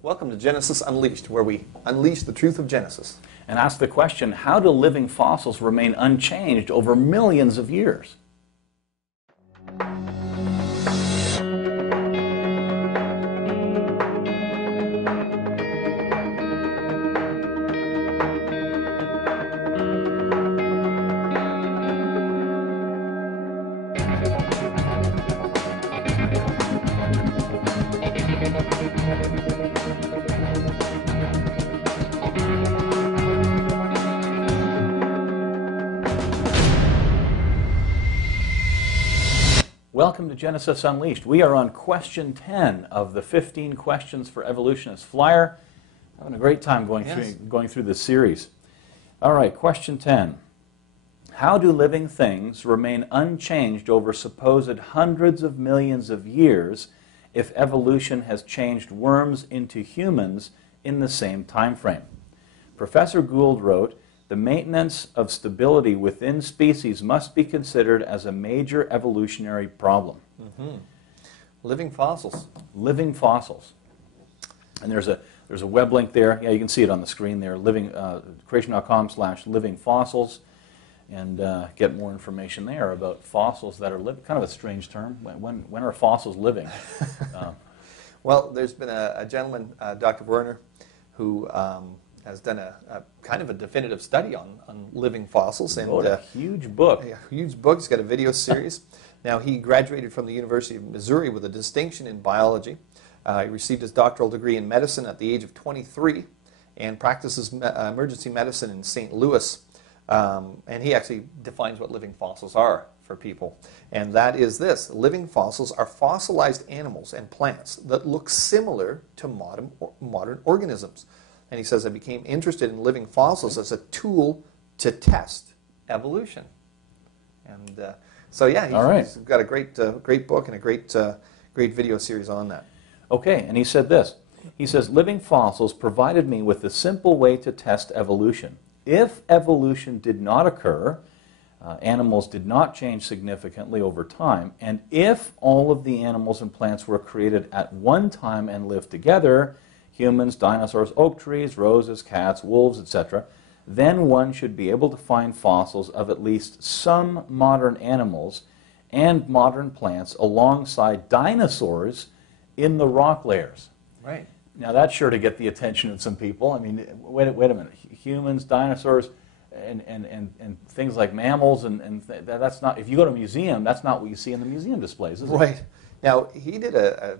Welcome to Genesis Unleashed, where we unleash the truth of Genesis. And ask the question, how do living fossils remain unchanged over millions of years? Welcome to Genesis Unleashed. We are on question 10 of the 15 Questions for Evolutionists flyer. Having a great time going through this series. All right, question 10. How do living things remain unchanged over supposed hundreds of millions of years if evolution has changed worms into humans in the same time frame? Professor Gould wrote, "The maintenance of stability within species must be considered as a major evolutionary problem." Living fossils. Living fossils. And there's a web link there. Yeah, you can see it on the screen there, creation.com/living fossils, and get more information there about fossils that are living. Kind of a strange term. When are fossils living? Well, there's been a gentleman, Dr. Werner, who has done a kind of a definitive study on living fossils. And a huge book. A huge book. He's got a video series. Now, he graduated from the University of Missouri with a distinction in biology. He received his doctoral degree in medicine at the age of 23 and practices emergency medicine in St. Louis. And he actually defines what living fossils are for people. And that is this: living fossils are fossilized animals and plants that look similar to modern organisms. And he says, I became interested in living fossils as a tool to test evolution. And so, yeah, he's got a great book and a great video series on that. Okay, and he said this. He says, living fossils provided me with a simple way to test evolution. If evolution did not occur, animals did not change significantly over time, and if all of the animals and plants were created at one time and lived together, humans, dinosaurs, oak trees, roses, cats, wolves, etc., then one should be able to find fossils of at least some modern animals and modern plants alongside dinosaurs in the rock layers. Right. Now that's sure to get the attention of some people. I mean, wait a minute. Humans, dinosaurs, and things like mammals, and that's not, if you go to a museum, that's not what you see in the museum displays, is it? Right. Now, he did a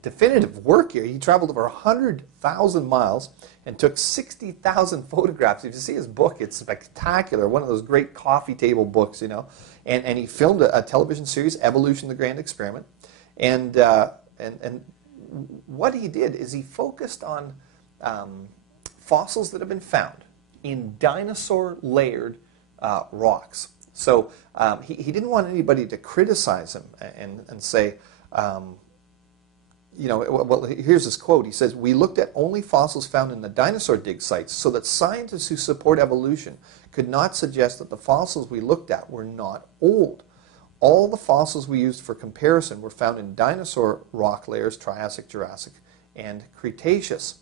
definitive work here. He traveled over 100,000 miles and took 60,000 photographs. If you see his book, it's spectacular. One of those great coffee table books, you know. And he filmed a television series, Evolution: The Grand Experiment. And what he did is he focused on fossils that have been found in dinosaur-layered rocks. So he didn't want anybody to criticize him and say, you know, well, here's his quote. He says, "We looked at only fossils found in the dinosaur dig sites so that scientists who support evolution could not suggest that the fossils we looked at were not old. All the fossils we used for comparison were found in dinosaur rock layers, Triassic, Jurassic, and Cretaceous."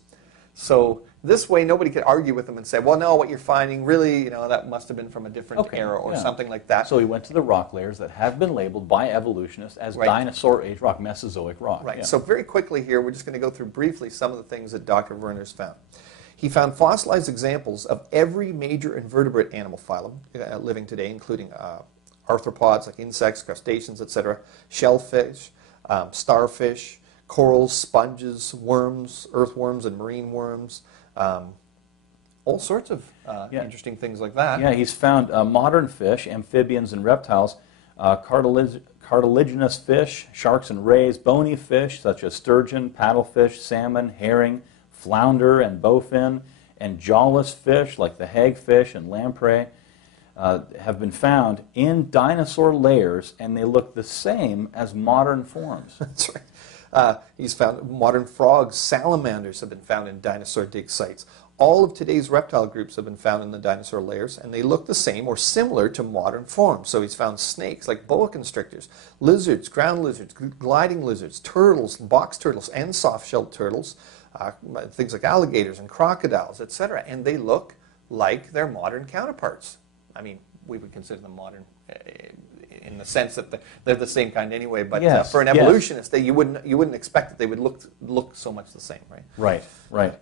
So this way, nobody could argue with him and say, well, no, what you're finding really, you know, that must have been from a different era or something like that. So he went to the rock layers that have been labeled by evolutionists as dinosaur age rock, Mesozoic rock. Right. Yeah. So very quickly here, we're just going to go through briefly some of the things that Dr. Werner's found. He found fossilized examples of every major invertebrate animal phylum living today, including arthropods like insects, crustaceans, etc., shellfish, starfish, corals, sponges, worms, earthworms, and marine worms, all sorts of interesting things like that. Yeah, he's found modern fish, amphibians, and reptiles, cartilaginous fish, sharks and rays, bony fish such as sturgeon, paddlefish, salmon, herring, flounder, and bowfin, and jawless fish like the hagfish and lamprey have been found in dinosaur layers, and they look the same as modern forms. That's right. He's found modern frogs, salamanders have been found in dinosaur dig sites. All of today's reptile groups have been found in the dinosaur layers, and they look the same or similar to modern forms. So he's found snakes like boa constrictors, lizards, ground lizards, gliding lizards, turtles, box turtles, and soft-shelled turtles, things like alligators and crocodiles, etc. And they look like their modern counterparts. I mean, we would consider them modern in the sense that they're the same kind anyway. But yes, for an evolutionist, you wouldn't expect that they would look so much the same, right? Right, right.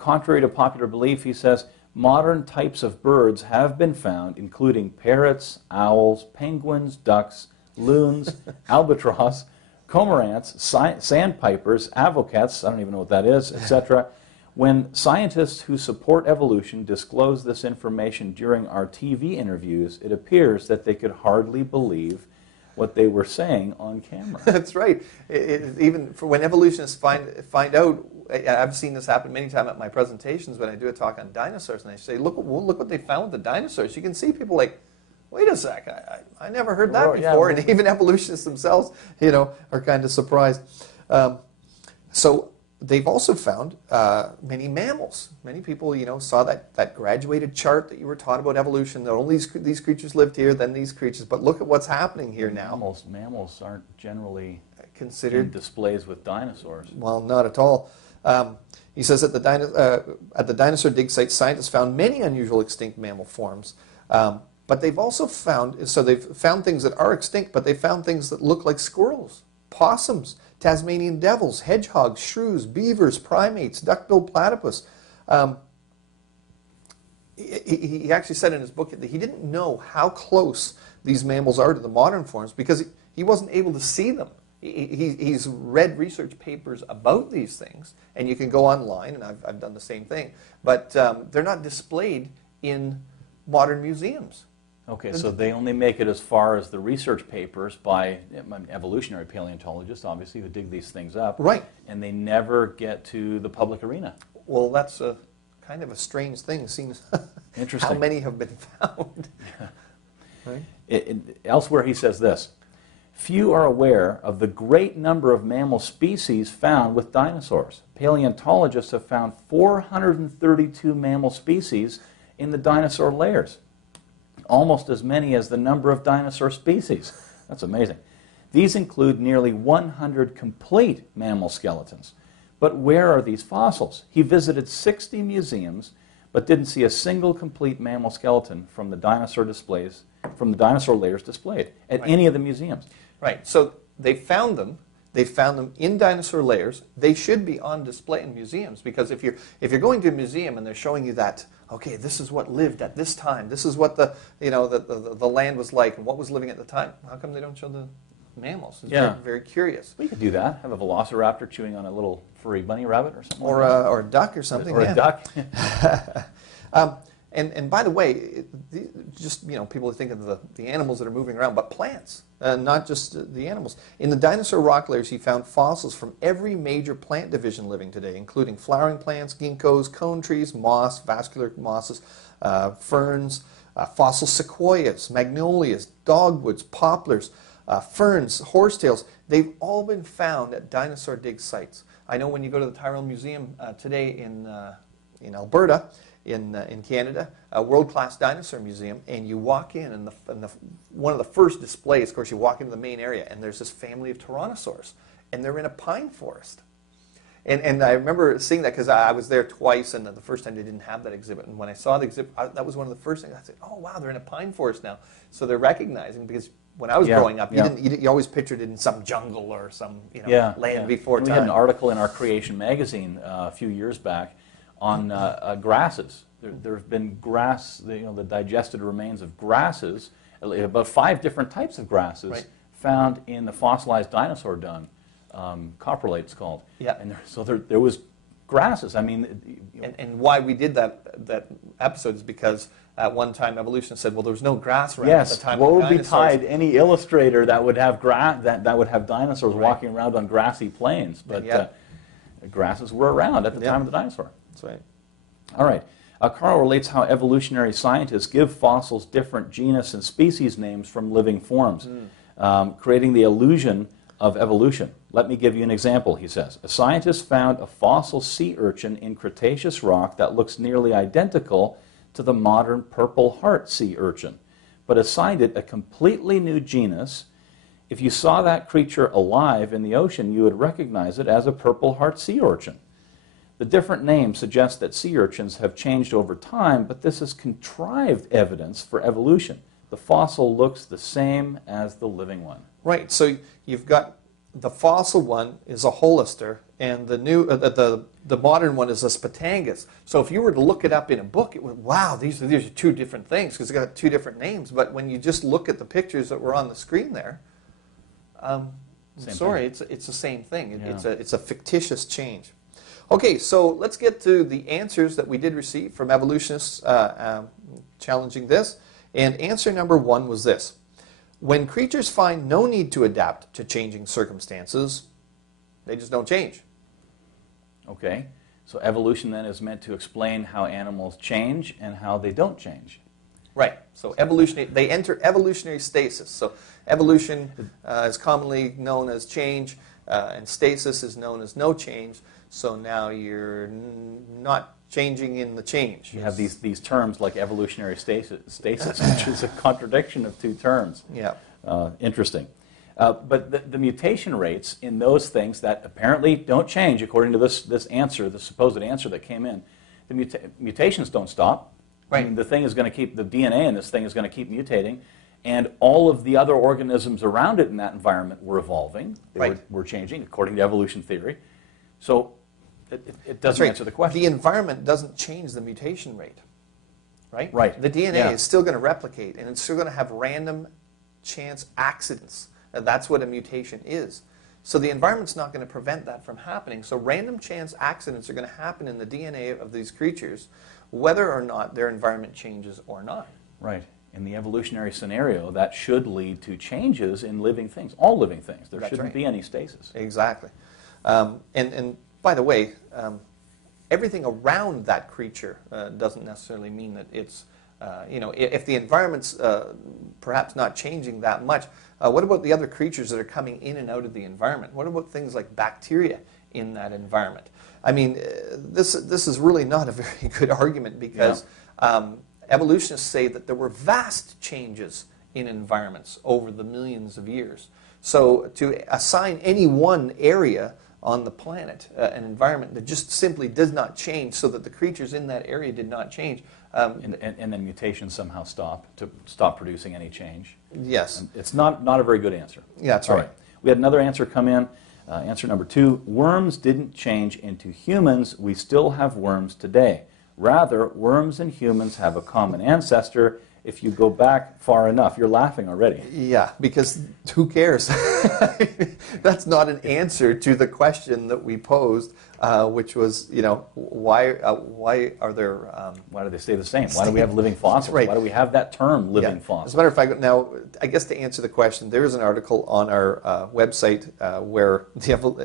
Contrary to popular belief, he says, modern types of birds have been found, including parrots, owls, penguins, ducks, loons, albatross, cormorants, sandpipers, avocates, I don't even know what that is, etc. When scientists who support evolution disclose this information during our TV interviews, it appears that they could hardly believe what they were saying on camera. That's right. Even for when evolutionists find out, I've seen this happen many times at my presentations when I do a talk on dinosaurs, and I say, look what they found with the dinosaurs. You can see people like, wait a sec, I never heard that before, and even evolutionists themselves, are kind of surprised. So they've also found many mammals. Many people, saw that graduated chart that you were taught about evolution, that only these creatures lived here, then these creatures. But look at what's happening here now. Mammals aren't generally considered in displays with dinosaurs. Well, not at all. He says at the dinosaur dig site, scientists found many unusual extinct mammal forms. But they've also found, so they've found things that are extinct, but they found things that look like squirrels, possums, Tasmanian devils, hedgehogs, shrews, beavers, primates, duck-billed platypus. He actually said in his book that he didn't know how close these mammals are to the modern forms because he wasn't able to see them. He's read research papers about these things, and you can go online, and I've done the same thing, but they're not displayed in modern museums. Okay, so they only make it as far as the research papers by evolutionary paleontologists, obviously, who dig these things up. Right. And they never get to the public arena. Well, that's kind of a strange thing, seeing Interesting. how many have been found. Right? Elsewhere he says this, few are aware of the great number of mammal species found with dinosaurs. Paleontologists have found 432 mammal species in the dinosaur layers. Almost as many as the number of dinosaur species. That's amazing. These include nearly 100 complete mammal skeletons. But where are these fossils? He visited 60 museums, but didn't see a single complete mammal skeleton from the dinosaur layers displayed at any of the museums. Right. So they found them. They found them in dinosaur layers. They should be on display in museums because if you're going to a museum and they're showing you that, okay, this is what lived at this time. This is what the land was like and what was living at the time. How come they don't show the mammals? It's very, very curious. We could do that. Have a velociraptor chewing on a little furry bunny rabbit or something. Or a duck or something. Or a duck. And by the way, just people think of the animals that are moving around, but plants, not just the animals. In the dinosaur rock layers, he found fossils from every major plant division living today, including flowering plants, ginkgos, cone trees, moss, vascular mosses, ferns, fossil sequoias, magnolias, dogwoods, poplars, ferns, horsetails. They've all been found at dinosaur dig sites. I know when you go to the Tyrrell Museum today in Alberta, in Canada, a world-class dinosaur museum, and you walk in, and one of the first displays, of course, you walk into the main area, and there's this family of tyrannosaurs, and they're in a pine forest. And I remember seeing that because I was there twice, and the first time they didn't have that exhibit. And when I saw the exhibit, that was one of the first things I said, oh, wow, they're in a pine forest now. So they're recognizing, because when I was growing up, you always pictured it in some jungle or some land before time. We had an article in our Creation magazine a few years back on grasses. There have been the digested remains of grasses, about 5 different types of grasses found in the fossilized dinosaur dung. Coprolite it's called. Yeah. And there was grasses. I mean, and why we did that episode is because at one time evolutionists said, well, there was no grass around at the time. What would be tied any illustrator that would have that would have dinosaurs walking around on grassy plains? But grasses were around at the time of the dinosaur. That's right. All right. Carl relates how evolutionary scientists give fossils different genus and species names from living forms, creating the illusion of evolution. Let me give you an example, he says. A scientist found a fossil sea urchin in Cretaceous rock that looks nearly identical to the modern purple heart sea urchin, but assigned it a completely new genus. If you saw that creature alive in the ocean, you would recognize it as a purple heart sea urchin. The different names suggest that sea urchins have changed over time, but this is contrived evidence for evolution. The fossil looks the same as the living one. Right, so you've got the fossil one is a holister, and the new the modern one is a spatangus. So if you were to look it up in a book, it would, wow, these are two different things because they got two different names. But when you just look at the pictures that were on the screen there, it's the same thing. Yeah. It's a fictitious change. Okay, so let's get to the answers that we did receive from evolutionists challenging this. And answer number 1 was this. When creatures find no need to adapt to changing circumstances, they just don't change. Okay, so evolution then is meant to explain how animals change and how they don't change. Right, so they enter evolutionary stasis. So evolution is commonly known as change, and stasis is known as no change. So now you're not changing in the change. You have these terms like evolutionary stasis, which is a contradiction of two terms. Yeah. Interesting. But the mutation rates in those things that apparently don't change, according to this answer, the supposed answer that came in, the mutations don't stop. Right. I mean, the DNA in this thing is going to keep mutating, and all of the other organisms around it in that environment were evolving. They were changing, according to evolution theory. So it doesn't answer the question. The environment doesn't change the mutation rate, right? Right. The DNA is still going to replicate, and it's still going to have random chance accidents. And that's what a mutation is. So the environment's not going to prevent that from happening. So random chance accidents are going to happen in the DNA of these creatures, whether or not their environment changes or not. Right. In the evolutionary scenario, that should lead to changes in living things, all living things. There shouldn't be any stasis. Exactly. And by the way, everything around that creature doesn't necessarily mean that it's, if the environment's perhaps not changing that much, what about the other creatures that are coming in and out of the environment? What about things like bacteria in that environment? I mean, this is really not a very good argument because evolutionists say that there were vast changes in environments over the millions of years. So to assign any one area on the planet an environment that just simply does not change so that the creatures in that area did not change. And then mutations somehow stop producing any change. Yes. And it's not a very good answer. Yeah, that's right. We had another answer come in. Answer number 2, worms didn't change into humans. We still have worms today. Rather, worms and humans have a common ancestor if you go back far enough. You're laughing already. Yeah, because who cares? That's not an answer to the question that we posed, which was, why are there... why do they stay the same? Why do we have living fossils? Right. Why do we have that term, living fossil? As a matter of fact, now, I guess to answer the question, there is an article on our website where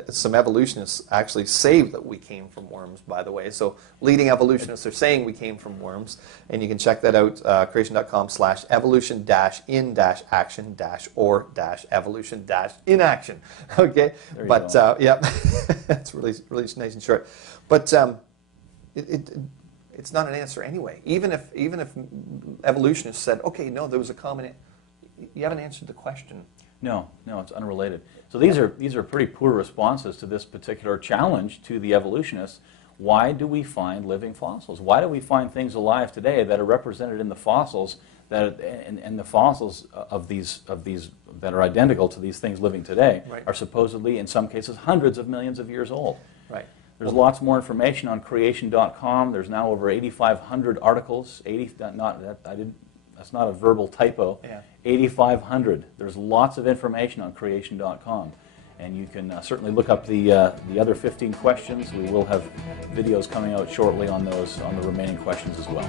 some evolutionists actually say that we came from worms, by the way. So leading evolutionists are saying we came from worms, and you can check that out, creation.com/evolution-in-action-or-evolution-inaction. Okay, but it's really nice and short. But it's not an answer anyway. Even if evolutionists said, okay, no, there was a common, you haven't answered the question. No, it's unrelated. So these are pretty poor responses to this particular challenge to the evolutionists. Why do we find living fossils? Why do we find things alive today that are represented in the fossils and the fossils of these that are identical to these things living today are supposedly, in some cases, hundreds of millions of years old? Right. There's lots more information on creation.com. There's now over 8,500 articles. That's not a verbal typo. Yeah. 8,500. There's lots of information on creation.com. And you can certainly look up the other 15 questions. We will have videos coming out shortly on the remaining questions as well.